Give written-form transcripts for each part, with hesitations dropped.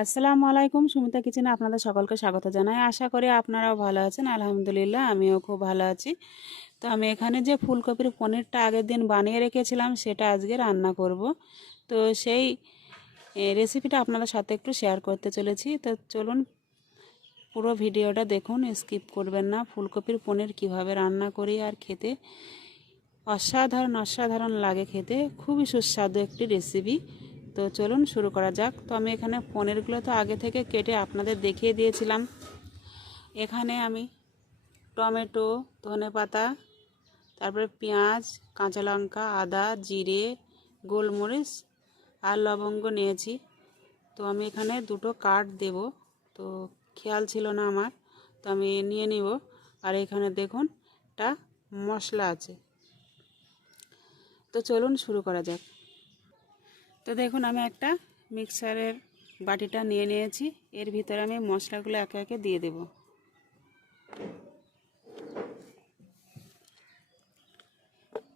আসসালামু আলাইকুম, সুমিতা কিচেনে আপনাদের সকলকে স্বাগত জানাই। আশা করি আপনারাও ভালো আছেন। আলহামদুলিল্লাহ আমিও খুব ভালো আছি। তো আমি এখানে যে ফুলকপির পনিরটা আগের দিন বানিয়ে রেখেছিলাম সেটা আজকে রান্না করব। তো সেই রেসিপিটা আপনাদের সাথে একটু শেয়ার করতে চলেছি। তো চলুন পুরো ভিডিওটা দেখুন, স্কিপ করবেন না। ফুলকপির পনির কিভাবে রান্না করি আর খেতে অসাধারণ লাগে, খেতে খুবই সুস্বাদু একটি রেসিপি। তো চলুন শুরু করা যাক। তো আমি এখানে পনিরগুলো তো আগে থেকে কেটে আপনাদের দেখিয়ে দিয়েছিলাম। এখানে আমি টমেটো, ধনেপাতা, তারপরে পেঁয়াজ, কাঁচা লঙ্কা, আদা, জিরে, গোলমরিচ আর লবঙ্গ নিয়েছি। তো আমি এখানে দুটো কাঠ দেব, তো খেয়াল ছিল না আমার, তো আমি নিয়ে নিব। আর এখানে দেখুন একটা মশলা আছে। তো চলুন শুরু করা যাক। তো দেখুন আমি একটা মিক্সারের বাটিটা নিয়ে নিয়েছি। এর ভিতরে আমি মশলাগুলো একে একে দিয়ে দেব।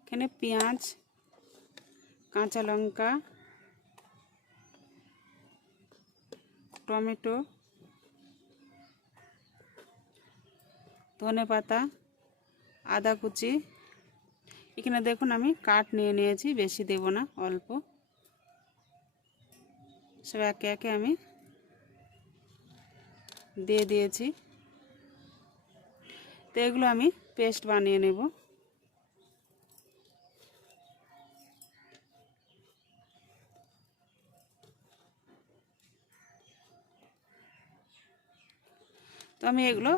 এখানে পেঁয়াজ, কাঁচা লঙ্কা, টমেটো, ধনেপাতা, আদা কুচি। এখানে দেখুন আমি কাঠ নিয়ে নিয়েছি, বেশি দেব না, অল্প। সব একে একে আমি দিয়ে দিয়েছি। তো এগুলো আমি পেস্ট বানিয়ে নেব। তো আমি এগুলো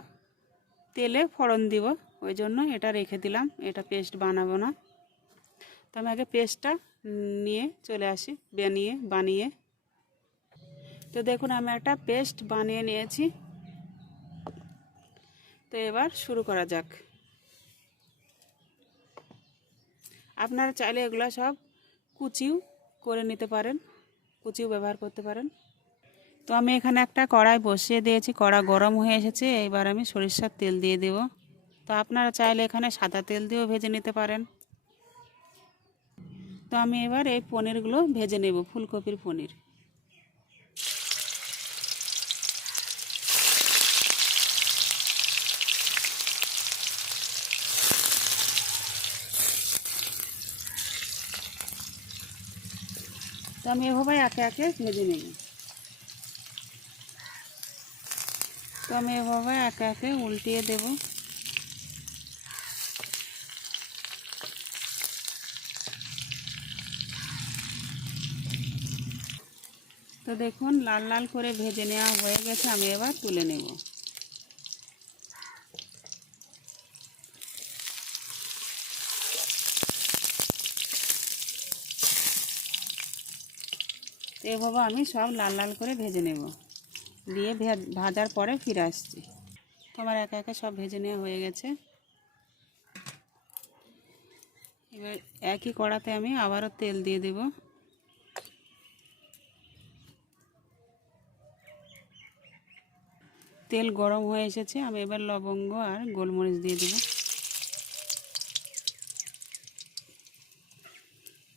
তেলে ফোড়ন দিব, ওই জন্য এটা রেখে দিলাম, এটা পেস্ট বানাবো না। তো আমি আগে পেস্টটা নিয়ে চলে আসি বানিয়ে। তো দেখুন আমি একটা পেস্ট বানিয়ে নিয়েছি। তো এবার শুরু করা যাক। আপনারা চাইলে এগুলো সব কুচিও করে নিতে পারেন, কুচিও ব্যবহার করতে পারেন। তো আমি এখানে একটা কড়াই বসিয়ে দিয়েছি, কড়া গরম হয়ে এসেছে। এবার আমি সরিষার তেল দিয়ে দেব। তো আপনারা চাইলে এখানে সাদা তেল দিয়েও ভেজে নিতে পারেন। তো আমি এবার এই পনিরগুলো ভেজে নেব, ফুলকপির পনির। তো আমি এভাবে একে একে ভেজে নেব। তো আমি এভাবে একে একে উল্টিয়ে দেব। তো দেখুন লাল লাল করে ভেজে নেওয়া হয়ে গেছে, আমি এবার তুলে নেব। তো এভাবে আমি সব লাল লাল করে ভেজে নেব, দিয়ে ভাজার পরে ফিরে আসছি। তো আমার একে একে সব ভেজে নেওয়া হয়ে গেছে। এবার একই কড়াতে আমি আবারও তেল দিয়ে দেব। তেল গরম হয়ে এসেছে, আমি এবার লবঙ্গ আর গোলমরিচ দিয়ে দেব।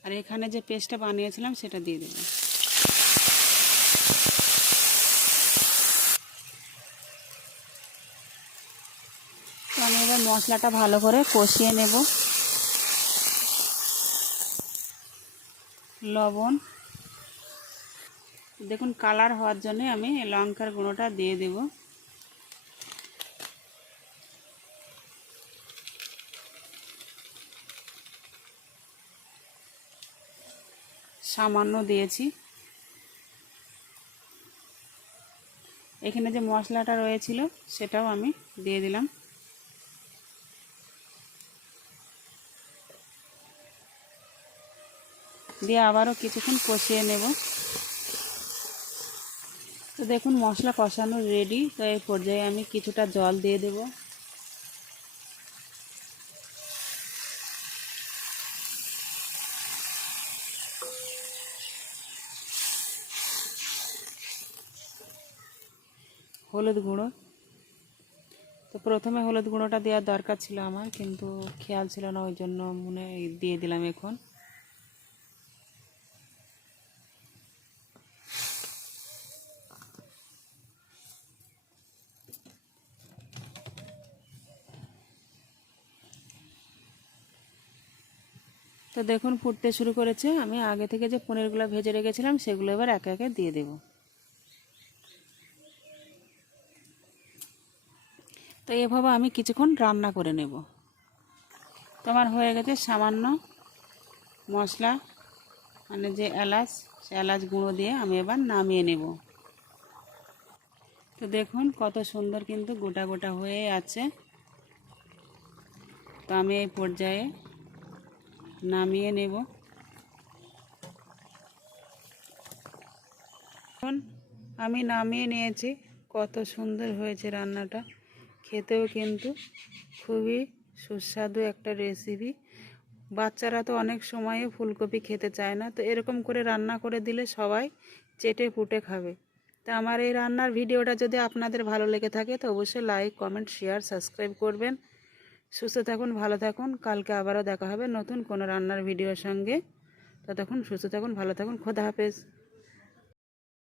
আর এখানে যে পেস্টটা বানিয়েছিলাম সেটা দিয়ে দেব। তো আমি এবার মশলাটা ভালো করে কষিয়ে নেব। লবণ, দেখুন কালার হওয়ার জন্য আমি লঙ্কার গুঁড়োটা দিয়ে দেব। সামান্য দিয়েছি। এখানে যে মশলাটা রয়েছিল সেটাও আমি দিয়ে দিলাম। দিয়ে আবারও কিছুক্ষণ কষিয়ে নেব। তো দেখুন মশলা কষানো রেডি। তো এই পর্যায়ে আমি কিছুটা জল দিয়ে দেব। হলুদ গুঁড়ো, তো প্রথমে হলুদ গুঁড়োটা দেওয়ার দরকার ছিল আমার, কিন্তু খেয়াল ছিল না, ওই জন্য মনে দিয়ে দিলাম এখন। তো দেখুন ফুটতে শুরু করেছে। আমি আগে থেকে যে পনিরগুলো ভেজে রেখেছিলাম সেগুলো এবার একে একে দিয়ে দেব। তো এভাবে আমি কিছুক্ষণ রান্না করে নেব। তো আমার হয়ে গেছে। সামান্য মশলা মানে যে এলাচ, সে এলাচ গুঁড়ো দিয়ে আমি এবার নামিয়ে নেব। তো দেখুন কত সুন্দর কিন্তু গোটা গোটা হয়ে আছে। তো আমি এই পর্যায়ে নামিয়ে নেব। এখন আমি নামিয়ে নিয়েছি। কত সুন্দর হয়েছে রান্নাটা, খেতেও কিন্তু খুবই সুস্বাদু একটা রেসিপি। বাচ্চারা তো অনেক সময়ে ফুলকপি খেতে চায় না, তো এরকম করে রান্না করে দিলে সবাই চেটে পুটে খাবে। তো আমার এই রান্নার ভিডিওটা যদি আপনাদের ভালো লেগে থাকে তো অবশ্যই লাইক, কমেন্ট, শেয়ার, সাবস্ক্রাইব করবেন। সুস্থ থাকুন, ভালো থাকুন। কালকে আবারও দেখা হবে নতুন কোনো রান্নার ভিডিওর সঙ্গে। ততক্ষণ সুস্থ থাকুন, ভালো থাকুন। খোদা হাফেজ।